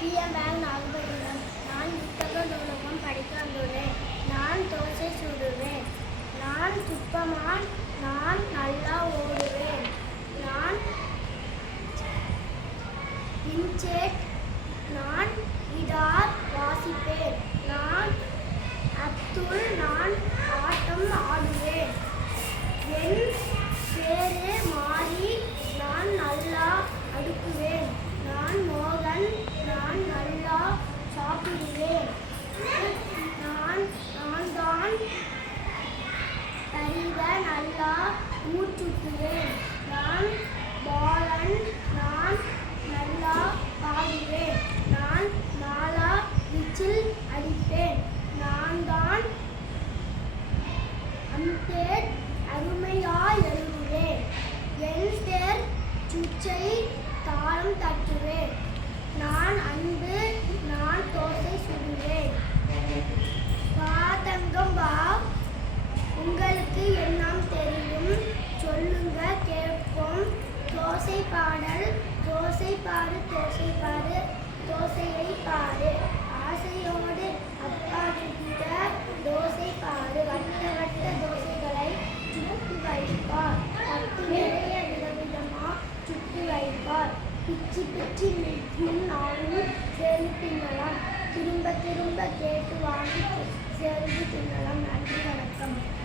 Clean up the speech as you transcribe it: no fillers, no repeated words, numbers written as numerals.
PM Nagapattinam. நான் புத்தக நூலகம் படிக்க வந்துள்ளேன். நான் தோசை சுடுவேன். நான் சுப்பமான். நான் நல்லா ஓடுவேன். நான் இன்செட். நான் கிட்டார் வாசிப்பேன். நான் அப்துல். நான் ஆட்டம் ஆடுவேன். என் பேரு மாறி. நான் நல்லா அடுக்குவேன். நான் மோகன். நான் நல்லா சாப்பிடுவேன். நான் தான் கறிக நல்லா மூச்சுக்குவேன். நான் பாலன். நான் நல்லா பாடுவேன். நான் நாளா விசில் அடிப்பேன். நான் தான் அம்பேர் அருமையாய் எழுதுவேன். என் பேர் சுச்சை தாளம் தட்டுவேன். நான் அன்பு. நான் தோசை சுடுவேன். தங்கம் வா. உங்களுக்கு எல்லாம் தெரியும், சொல்லுங்க கேட்போம். தோசை பாடல். தோசை பாடு தோசை பாடு தோசையை பாடு. ஆசையோடு அப்பா கிட்ட தோசை பாடு. வட்ட வட்ட தோசைகளை சுட்டு வைப்பார். தட்டு நிறைய விதவிதமா சுட்டு வைப்பார். பிச்சு பிச்சு நிற்கும் நானும் சேர்ந்து தின்னலாம். திரும்ப திரும்ப கேட்டு வாங்கி சேர்ந்து தின்னலாம். நன்றி, வணக்கம்.